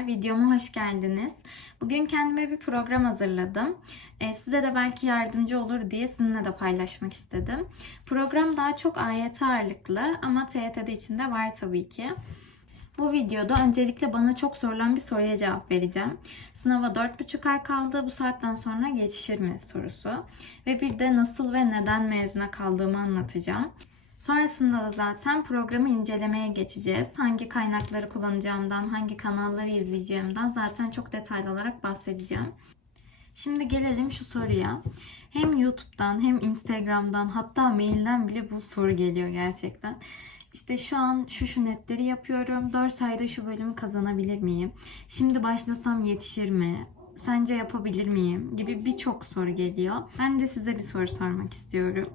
Merhabalar, videoma hoş geldiniz. Bugün kendime bir program hazırladım. Ee, size de belki yardımcı olur diye sizinle de paylaşmak istedim. Program daha çok AYT ağırlıklı ama TYT'de içinde var tabii ki. Bu videoda öncelikle bana çok sorulan bir soruya cevap vereceğim. Sınava 4,5 ay kaldı. Bu saatten sonra geçişir mi sorusu. Ve bir de nasıl ve neden mezuna kaldığımı anlatacağım. Sonrasında da zaten programı incelemeye geçeceğiz. Hangi kaynakları kullanacağımdan, hangi kanalları izleyeceğimden zaten çok detaylı olarak bahsedeceğim. Şimdi gelelim şu soruya. Hem YouTube'dan hem Instagram'dan hatta mailden bile bu soru geliyor gerçekten. İşte şu an şu şu netleri yapıyorum. 4 ayda şu bölümü kazanabilir miyim? Şimdi başlasam yetişir mi? Sence yapabilir miyim? Gibi birçok soru geliyor. Ben de size bir soru sormak istiyorum.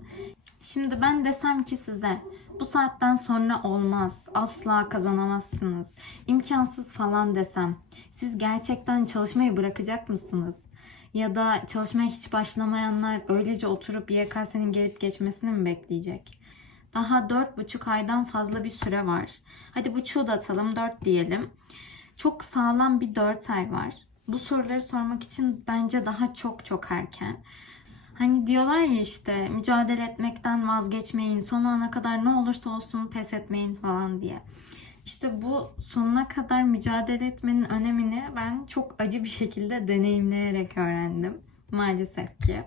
Şimdi ben desem ki size bu saatten sonra olmaz, asla kazanamazsınız, imkansız falan desem, siz gerçekten çalışmayı bırakacak mısınız? Ya da çalışmaya hiç başlamayanlar öylece oturup YKS'nin gelip geçmesini mi bekleyecek? Daha 4,5 aydan fazla bir süre var. Hadi buçuğu da atalım 4 diyelim. Çok sağlam bir 4 ay var. Bu soruları sormak için bence daha çok çok erken. Hani diyorlar ya işte mücadele etmekten vazgeçmeyin, son ana kadar ne olursa olsun pes etmeyin falan diye. İşte bu sonuna kadar mücadele etmenin önemini ben çok acı bir şekilde deneyimleyerek öğrendim maalesef ki.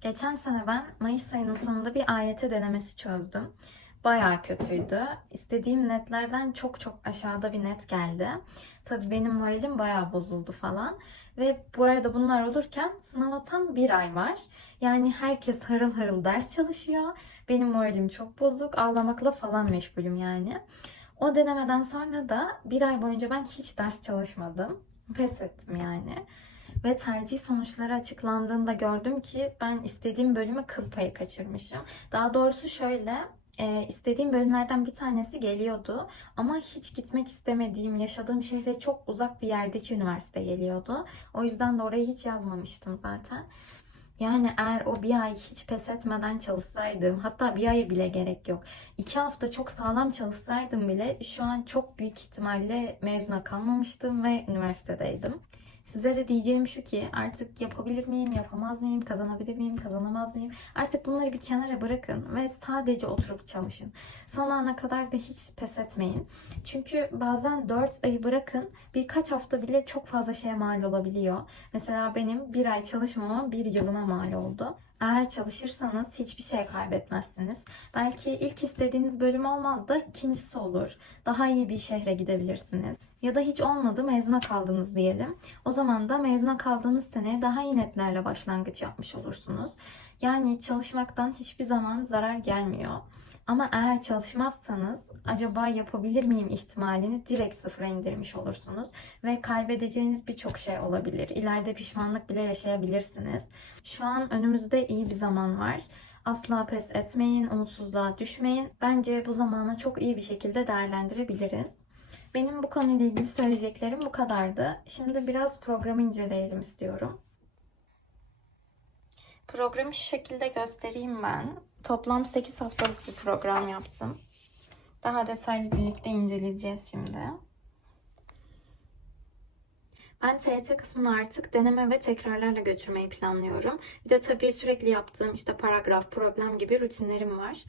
Geçen sene ben Mayıs ayının sonunda bir AYT denemesi çözdüm. Bayağı kötüydü. İstediğim netlerden çok çok aşağıda bir net geldi. Tabii benim moralim bayağı bozuldu falan. Ve bu arada bunlar olurken sınava tam bir ay var. Yani herkes harıl harıl ders çalışıyor. Benim moralim çok bozuk. Ağlamakla falan meşgulüm yani. O denemeden sonra da bir ay boyunca ben hiç ders çalışmadım. Pes ettim yani. Ve tercih sonuçları açıklandığında gördüm ki ben istediğim bölümü kıl payı kaçırmışım. Daha doğrusu şöyle e, istediğim bölümlerden bir tanesi geliyordu. Ama hiç gitmek istemediğim, yaşadığım şehre çok uzak bir yerdeki üniversite geliyordu. O yüzden de orayı hiç yazmamıştım zaten. Yani eğer o bir ay hiç pes etmeden çalışsaydım, hatta bir aya bile gerek yok. iki hafta çok sağlam çalışsaydım bile şu an çok büyük ihtimalle mezuna kalmamıştım ve üniversitedeydim. Size de diyeceğim şu ki artık yapabilir miyim, yapamaz mıyım, kazanabilir miyim, kazanamaz mıyım? Artık bunları bir kenara bırakın ve sadece oturup çalışın. Son ana kadar da hiç pes etmeyin. Çünkü bazen 4 ayı bırakın birkaç hafta bile çok fazla şeye mal olabiliyor. Mesela benim bir ay çalışmama bir yılıma mal oldu. Eğer çalışırsanız hiçbir şey kaybetmezsiniz. Belki ilk istediğiniz bölüm olmaz da ikincisi olur. Daha iyi bir şehre gidebilirsiniz. Ya da hiç olmadı mezuna kaldınız diyelim. O zaman da mezuna kaldığınız seneye daha iyi netlerle başlangıç yapmış olursunuz. Yani çalışmaktan hiçbir zaman zarar gelmiyor. Ama eğer çalışmazsanız acaba yapabilir miyim ihtimalini direkt sıfıra indirmiş olursunuz. Ve kaybedeceğiniz birçok şey olabilir. İleride pişmanlık bile yaşayabilirsiniz. Şu an önümüzde iyi bir zaman var. Asla pes etmeyin, umutsuzluğa düşmeyin. Bence bu zamanı çok iyi bir şekilde değerlendirebiliriz. Benim bu konuyla ilgili söyleyeceklerim bu kadardı. Şimdi biraz programı inceleyelim istiyorum. Programı şu şekilde göstereyim ben. Toplam 8 haftalık bir program yaptım. Daha detaylı birlikte inceleyeceğiz şimdi. Ben TYT kısmını artık deneme ve tekrarlarla götürmeyi planlıyorum. Bir de tabii sürekli yaptığım işte paragraf, problem gibi rutinlerim var.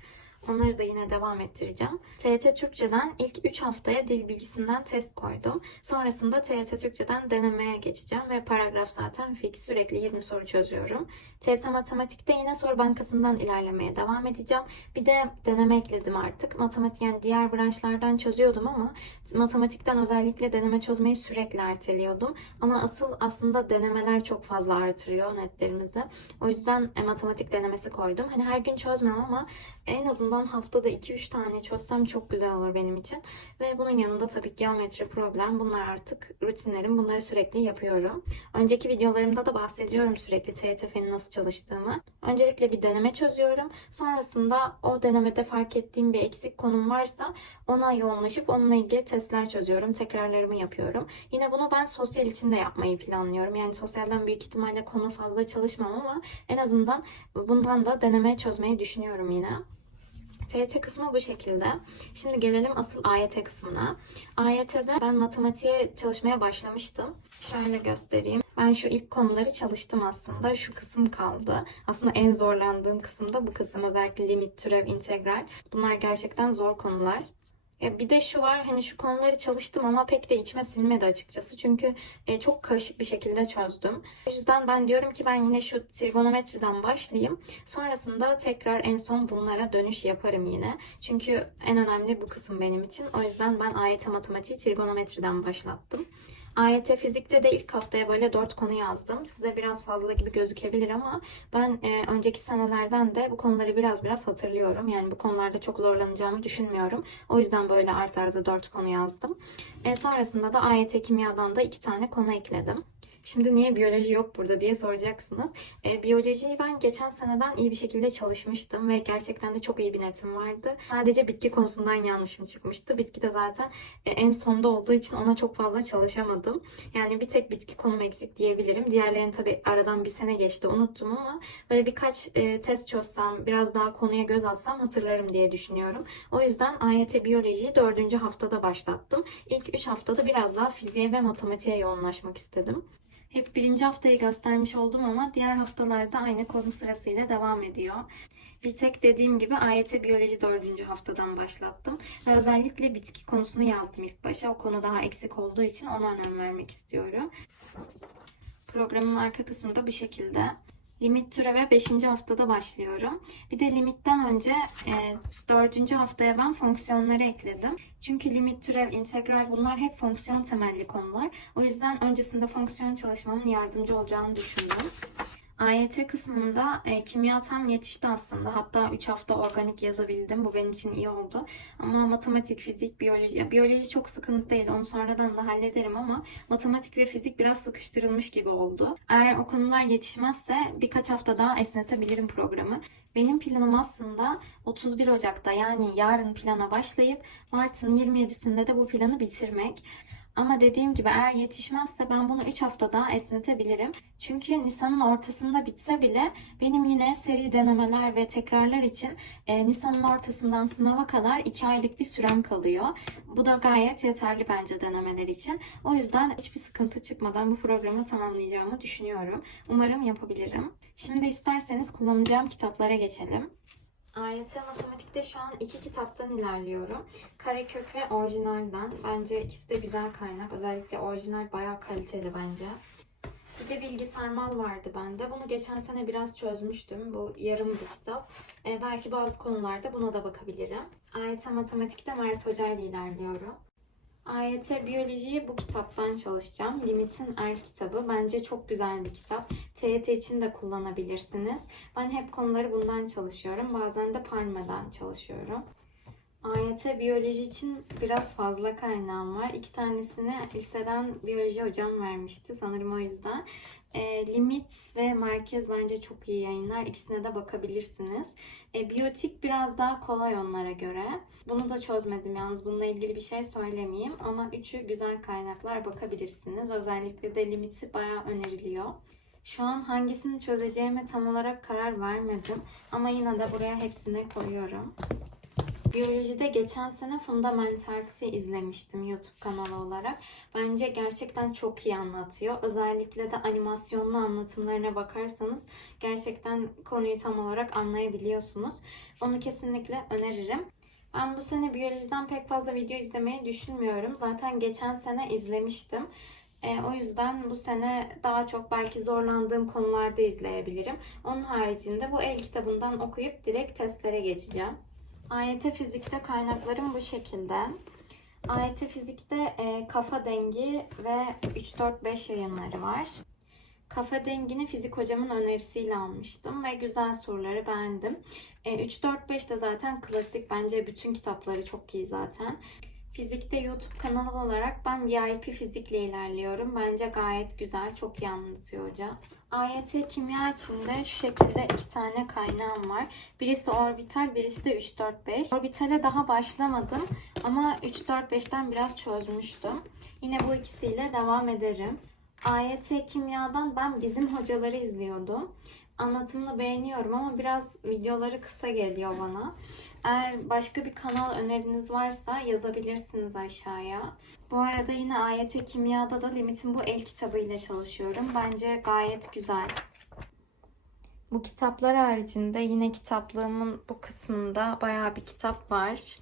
Onları da yine devam ettireceğim. TYT Türkçeden ilk 3 haftaya dil bilgisinden test koydum. Sonrasında TYT Türkçeden denemeye geçeceğim ve paragraf zaten fix. Sürekli 20 soru çözüyorum. TYT Matematik'te yine soru bankasından ilerlemeye devam edeceğim. Bir de deneme ekledim artık. Matematik yani diğer branşlardan çözüyordum ama matematikten özellikle deneme çözmeyi sürekli erteliyordum. Ama asıl aslında denemeler çok fazla artırıyor netlerimizi. O yüzden e, matematik denemesi koydum. Hani her gün çözmem ama en azından haftada 2-3 tane çözsem çok güzel olur benim için. Ve bunun yanında tabii geometri, problem bunlar artık rutinlerim. Bunları sürekli yapıyorum. Önceki videolarımda da bahsediyorum sürekli TYTF'nin nasıl çalıştığımı. Öncelikle bir deneme çözüyorum. Sonrasında o denemede fark ettiğim bir eksik konum varsa ona yoğunlaşıp onunla ilgili testler çözüyorum. Tekrarlarımı yapıyorum. Yine bunu ben sosyal için de yapmayı planlıyorum. Yani sosyalden büyük ihtimalle konu fazla çalışmam ama en azından bundan da deneme çözmeyi düşünüyorum yine. TYT kısmı bu şekilde. Şimdi gelelim asıl AYT kısmına. AYT'de ben matematiğe çalışmaya başlamıştım. Şöyle göstereyim. Ben şu ilk konuları çalıştım aslında. Şu kısım kaldı. Aslında en zorlandığım kısım da bu kısım. Özellikle limit, türev, integral. Bunlar gerçekten zor konular. E, Bir de şu var hani şu konuları çalıştım ama pek de içime sinmedi açıkçası. Çünkü e, çok karışık bir şekilde çözdüm. O yüzden ben diyorum ki ben yine şu trigonometriden başlayayım. Sonrasında tekrar en son bunlara dönüş yaparım yine. Çünkü en önemli bu kısım benim için. O yüzden ben AYT matematiği trigonometriden başlattım. AYT fizikte de ilk haftaya böyle 4 konu yazdım. Size biraz fazla gibi gözükebilir ama ben e, önceki senelerden de bu konuları biraz biraz hatırlıyorum. Yani bu konularda çok zorlanacağımı düşünmüyorum. O yüzden böyle art arda 4 konu yazdım. E, sonrasında da AYT kimyadan da 2 tane konu ekledim. Şimdi niye biyoloji yok burada diye soracaksınız. E, biyolojiyi ben geçen seneden iyi bir şekilde çalışmıştım ve gerçekten de çok iyi bir netim vardı. Sadece bitki konusundan yanlışım çıkmıştı. Bitki de zaten e, en sonda olduğu için ona çok fazla çalışamadım. Yani bir tek bitki konum eksik diyebilirim. Diğerlerini tabii aradan bir sene geçti unuttum ama böyle birkaç e, test çözsem, biraz daha konuya göz atsam hatırlarım diye düşünüyorum. O yüzden AYT biyolojiyi dördüncü haftada başlattım. İlk üç haftada biraz daha fiziğe ve matematiğe yoğunlaşmak istedim. Hep birinci haftayı göstermiş oldum ama diğer haftalarda aynı konu sırasıyla devam ediyor. Bir tek dediğim gibi AYT biyoloji dördüncü haftadan başlattım. Ve özellikle bitki konusunu yazdım ilk başa. O konu daha eksik olduğu için ona önem vermek istiyorum. Programın arka kısmı da bu şekilde. Limit türeve 5. haftada başlıyorum. Bir de limitten önce e, 4. haftaya ben fonksiyonları ekledim. Çünkü limit, türev, integral bunlar hep fonksiyon temelli konular. O yüzden öncesinde fonksiyon çalışmamın yardımcı olacağını düşündüm. AYT kısmında e, kimya tam yetişti aslında. Hatta 3 hafta organik yazabildim. Bu benim için iyi oldu. Ama matematik, fizik, biyoloji, ya biyoloji çok sıkıntı değil. Onu sonradan da hallederim ama matematik ve fizik biraz sıkıştırılmış gibi oldu. Eğer o konular yetişmezse birkaç hafta daha esnetebilirim programı. Benim planım aslında 31 Ocak'ta yani yarın plana başlayıp Mart'ın 27'sinde de bu planı bitirmek. Ama dediğim gibi eğer yetişmezse ben bunu 3 hafta daha esnetebilirim. Çünkü Nisan'ın ortasında bitse bile benim yine seri denemeler ve tekrarlar için e, Nisan'ın ortasından sınava kadar 2 aylık bir sürem kalıyor. Bu da gayet yeterli bence denemeler için. O yüzden hiçbir sıkıntı çıkmadan bu programı tamamlayacağımı düşünüyorum. Umarım yapabilirim. Şimdi isterseniz kullanacağım kitaplara geçelim. AYT matematikte şu an iki kitaptan ilerliyorum. Karekök ve orijinalden. Bence ikisi de güzel kaynak. Özellikle orijinal bayağı kaliteli bence. Bir de bilgi sarmal vardı bende. Bunu geçen sene biraz çözmüştüm. Bu yarım bir kitap. Ee, belki bazı konularda buna da bakabilirim. AYT matematikte Mert Hoca ile ilerliyorum. AYT biyolojiyi bu kitaptan çalışacağım. Limit'in El kitabı. Bence çok güzel bir kitap. TYT için de kullanabilirsiniz. Ben hep konuları bundan çalışıyorum. Bazen de Palme'den çalışıyorum. AYT biyoloji için biraz fazla kaynağım var. İki tanesini liseden biyoloji hocam vermişti. Sanırım o yüzden. E, limit ve merkez bence çok iyi yayınlar. İkisine de bakabilirsiniz. E, biyotik biraz daha kolay onlara göre. Bunu da çözmedim yalnız. Bununla ilgili bir şey söylemeyeyim. Ama üçü güzel kaynaklar bakabilirsiniz. Özellikle de limiti bayağı öneriliyor. Şu an hangisini çözeceğime tam olarak karar vermedim. Ama yine de buraya hepsini koyuyorum. Biyolojide geçen sene Fundamentals'i izlemiştim YouTube kanalı olarak. Bence gerçekten çok iyi anlatıyor. Özellikle de animasyonlu anlatımlarına bakarsanız gerçekten konuyu tam olarak anlayabiliyorsunuz. Onu kesinlikle öneririm. Ben bu sene biyolojiden pek fazla video izlemeyi düşünmüyorum. Zaten geçen sene izlemiştim. E, o yüzden bu sene daha çok belki zorlandığım konularda izleyebilirim. Onun haricinde bu el kitabından okuyup direkt testlere geçeceğim. AYT fizikte kaynaklarım bu şekilde. AYT fizikte e, kafa dengi ve 3-4-5 yayınları var. Kafa dengini fizik hocamın önerisiyle almıştım ve güzel soruları beğendim. E, 3-4-5 de zaten klasik. Bence bütün kitapları çok iyi zaten. Fizikte YouTube kanalı olarak ben VIP fizikle ilerliyorum. Bence gayet güzel, çok iyi anlatıyor hoca. AYT kimya içinde şu şekilde iki tane kaynağım var. Birisi orbital, birisi de 3-4-5. Orbitale daha başlamadım ama 3-4-5'ten biraz çözmüştüm. Yine bu ikisiyle devam ederim. AYT kimyadan ben bizim hocaları izliyordum. Anlatımını beğeniyorum ama biraz videoları kısa geliyor bana. Eğer başka bir kanal öneriniz varsa yazabilirsiniz aşağıya. Bu arada yine AYT Kimya'da da Limit'in bu el kitabı ile çalışıyorum. Bence gayet güzel. Bu kitaplar haricinde yine kitaplığımın bu kısmında bayağı bir kitap var.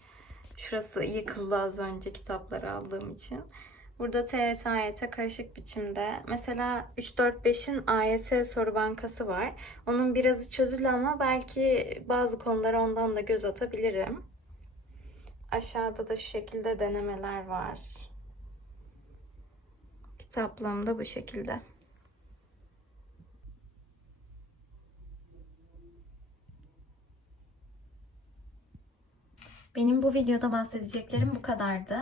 Şurası yıkıldı az önce kitapları aldığım için. Burada TYT, AYT karışık biçimde. Mesela 3-4-5'in AYT soru bankası var. Onun birazı çözülü ama belki bazı konulara ondan da göz atabilirim. Aşağıda da şu şekilde denemeler var. Kitaplığım da bu şekilde. Benim bu videoda bahsedeceklerim bu kadardı.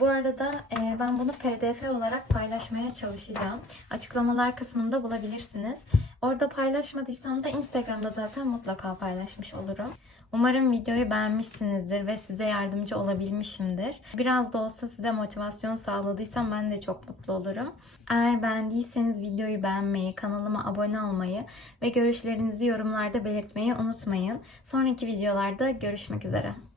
Bu arada e, ben bunu pdf olarak paylaşmaya çalışacağım. Açıklamalar kısmında bulabilirsiniz. Orada paylaşmadıysam da Instagram'da zaten mutlaka paylaşmış olurum. Umarım videoyu beğenmişsinizdir ve size yardımcı olabilmişimdir. Biraz da olsa size motivasyon sağladıysam ben de çok mutlu olurum. Eğer beğendiyseniz videoyu beğenmeyi, kanalıma abone olmayı ve görüşlerinizi yorumlarda belirtmeyi unutmayın. Sonraki videolarda görüşmek üzere.